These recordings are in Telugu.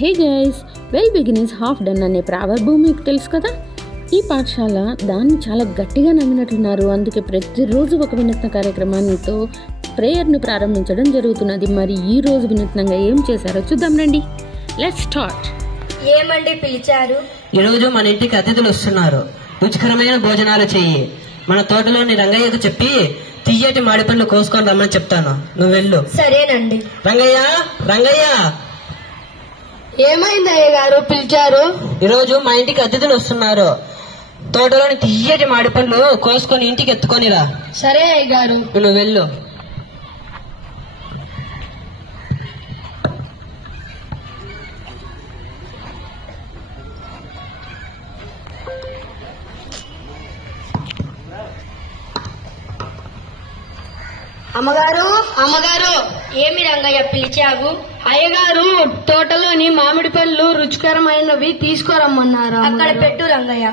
Hey guys, well beginnings half done అనే ప్రావర్బ్ మీకు తెలుసు కదా. ఈ పాఠశాల దాన్ని చాలా గట్టిగా నమ్మినట్లున్నారు. అందుకే ప్రతిరోజు ఒక వినూత్న కార్యక్రమాలతో ప్రేయర్ను ప్రారంభించడం జరుగుతున్నది. మరి ఈ రోజు వినూత్నంగా ఏం చేశారో చూద్దాం రండి. Let's start. ఏమండి పిలిచారు? ఈరోజు మన ఇంటికి అతిథులు వస్తున్నారు. రుచికరమైన భోజనాలు చెయ్యి. మన తోటలోని రంగయ్యకు చెప్పి తీయటి మాడి పండ్లు కోసుకొని రమ్మని చెప్తాను. నువ్వు వెళ్ళు. సరేనండి. రంగయ్య, రంగయ్య. ఏమైంది అయ్య గారు పిలిచారు? ఈరోజు మా ఇంటికి అతిథులు వస్తున్నారు. తోటలోని తీయటి మాడి పండ్లు కోసుకొని ఇంటికి ఎత్తుకొనిరా. సరే అయ్య గారు. నువ్వు వెళ్ళు. అమ్మగారు, అమ్మగారు. ఏమి రంగయ్య పిలిచావు? అయ్యగారు తోటలోని మామిడి పళ్ళు రుచికరమైనవి తీసుకురమ్మన్నారు. అక్కడ పెట్టు రంగయ్య.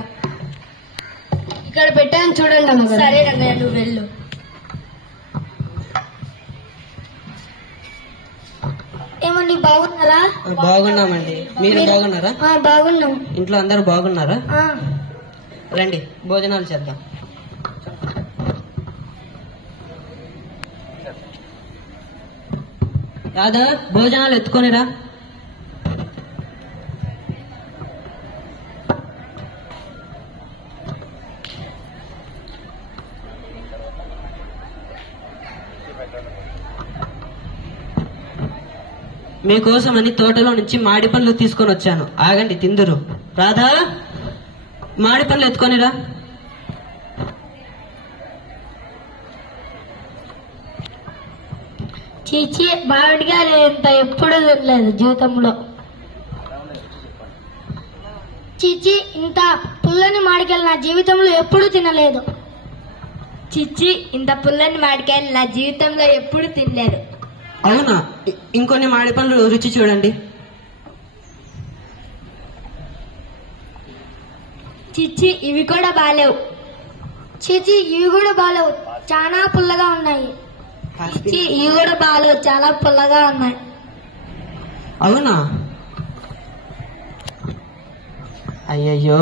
ఇక్కడ పెట్టాను చూడండి అమ్మగారు. సరే రంగయ్య, నువ్వు వెళ్ళు. ఏమండి బాగున్నారా? బాగున్నామండి. మీరు బాగున్నారా? బాగున్నాం. ఇంట్లో అందరూ బాగున్నారా? రండి, భోజనాలు చేద్దాం. రాదా, భోజనాలు ఎత్తుకొనిరా. మీకోసమని తోటలో నుంచి మాడి పళ్ళు తీసుకొని వచ్చాను. ఆగండి, తిందురు. రాధా, మాడి పళ్ళు ఎత్తుకొనిరా. చీచి, మామిడిగా ఇంత ఎప్పుడు తినలేదు జీవితంలో. చిచ్చి, ఇంత పుల్లని మామిడికాయలు నా జీవితంలో ఎప్పుడు తినలేదు. చిచ్చి, ఇంత పుల్లని మామిడికాయలు నా జీవితంలో ఎప్పుడు తినలేదు. అవునా? ఇంకొన్ని మాడి పళ్ళు రుచి చూడండి. చిచ్చి, ఇవి కూడా బాలేవు. చిచ్చి, ఇవి కూడా బాలేవు, చాలా పుల్లగా ఉన్నాయి. చిచ్చి, ఇవి కూడా బాలేవు, చాలా పుల్లగా ఉన్నాయి. అవునా? అయ్యయ్యో,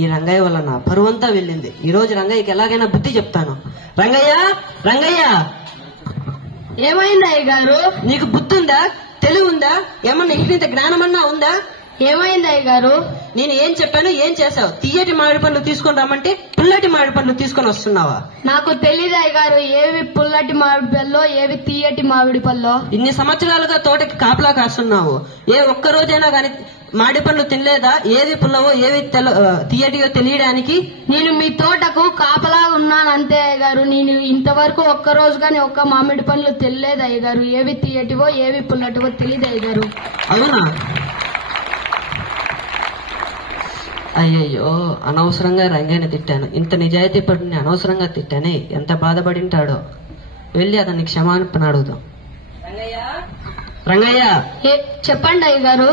ఈ రంగయ్య వలన పరువంతా వెళ్ళింది. ఈ రోజు రంగయ్యకి ఎలాగైనా బుద్ధి చెప్తాను. రంగయ్య, రంగయ్య. ఏమైంది అయ్య గారు? నీకు బుద్ధి ఉందా? తెలివి ఉందా? ఏమన్నా ఇంటింత జ్ఞానమన్నా ఉందా? ఏమైంది అయ్య గారు? నేను ఏం చెప్పాను, ఏం చేసావు? తీయటి మామిడి పండ్లు తీసుకొని రమ్మంటే పుల్లటి మామిడి పండ్లు తీసుకొని వస్తున్నావా? నాకు తెలియదు అయ్య గారు, ఏవి పుల్లటి మామిడి పళ్ళో ఏవి తీయటి మామిడి పళ్ళో. ఇన్ని సంవత్సరాలుగా తోటకి కాపలా కాస్తున్నావు. ఏ ఒక్క రోజైనా గాని మాడి పండ్లు తినలేదా? ఏది పుల్లవో ఏవి తీయటియో తెలియడానికి. నేను మీ తోటకు కాపలా ఉన్నాను అంతే అయ్య గారు. నేను ఇంతవరకు ఒక్క రోజు కానీ ఒక్క మామిడి పండ్లు తెలియలేదు అయ్య గారు. ఏవి తీయటివో ఏవి పుల్లటివో తెలియదు అయ్య గారు. అవునా? అయ్యయ్యో, అనవసరంగా రంగయ్యని తిట్టాను. ఇంత నిజాయితీ పడిని అనవసరంగా తిట్టానే. ఎంత బాధపడింటాడో. వెళ్ళి అతన్ని క్షమాపణ అడుగుదాం. రంగయ్య, చెప్పండి అయ్య గారు.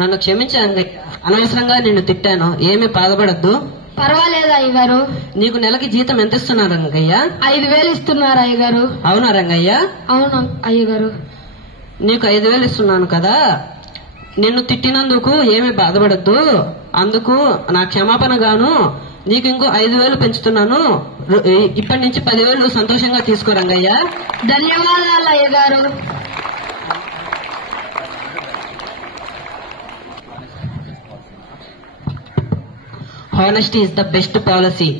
నన్ను క్షమించండి, అనవసరంగా నిన్ను తిట్టాను. ఏమీ బాధపడద్దు. పర్వాలేదు అయ్య గారు. నీకు నెలకి జీతం ఎంత ఇస్తున్నారు రంగయ్య? 5,000 ఇస్తున్నారు అయ్య గారు. అవునా రంగయ్య? అవును అయ్య గారు. నీకు 5,000 ఇస్తున్నాను కదా. నిన్ను తిట్టినందుకు ఏమీ బాధపడద్దు. అందుకు నా క్షమాపణ గాను నీకు ఇంకో 5,000 పెంచుతున్నాను. ఇప్పటి నుంచి 10,000 సంతోషంగా తీసుకో రంగయ్య. ధన్యవాదాలు అయ్య గారు. Honesty is the best policy.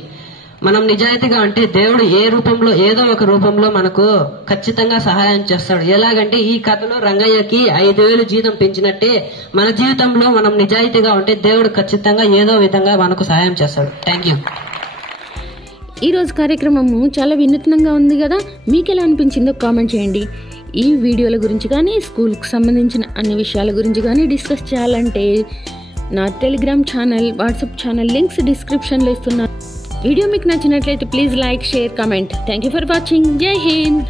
మనం నిజాయితీగా అంటే దేవుడు ఏ రూపంలో ఏదో ఒక రూపంలో మనకు ఖచ్చితంగా సహాయం చేస్తాడు. ఎలాగంటే ఈ కథలో రంగయ్యకి 5,000 జీతం పెంచినట్టే మన జీవితంలో మనం నిజాయితీగా ఉంటే దేవుడు ఖచ్చితంగా ఏదో విధంగా మనకు సహాయం చేస్తాడు. Thank you. ఈరోజు కార్యక్రమము చాలా వినూత్నంగా ఉంది కదా. మీకు ఎలా అనిపించిందో కామెంట్ చేయండి. ఈ వీడియోల గురించి కానీ స్కూల్కి సంబంధించిన అన్ని విషయాల గురించి కానీ డిస్కస్ చేయాలంటే నా Telegram channel, WhatsApp channel links డిస్క్రిప్షన్లో ఇస్తున్నాను. వీడియో మీకు నచ్చినట్లయితే please like, share, comment. Thank you for watching. జై హింద్.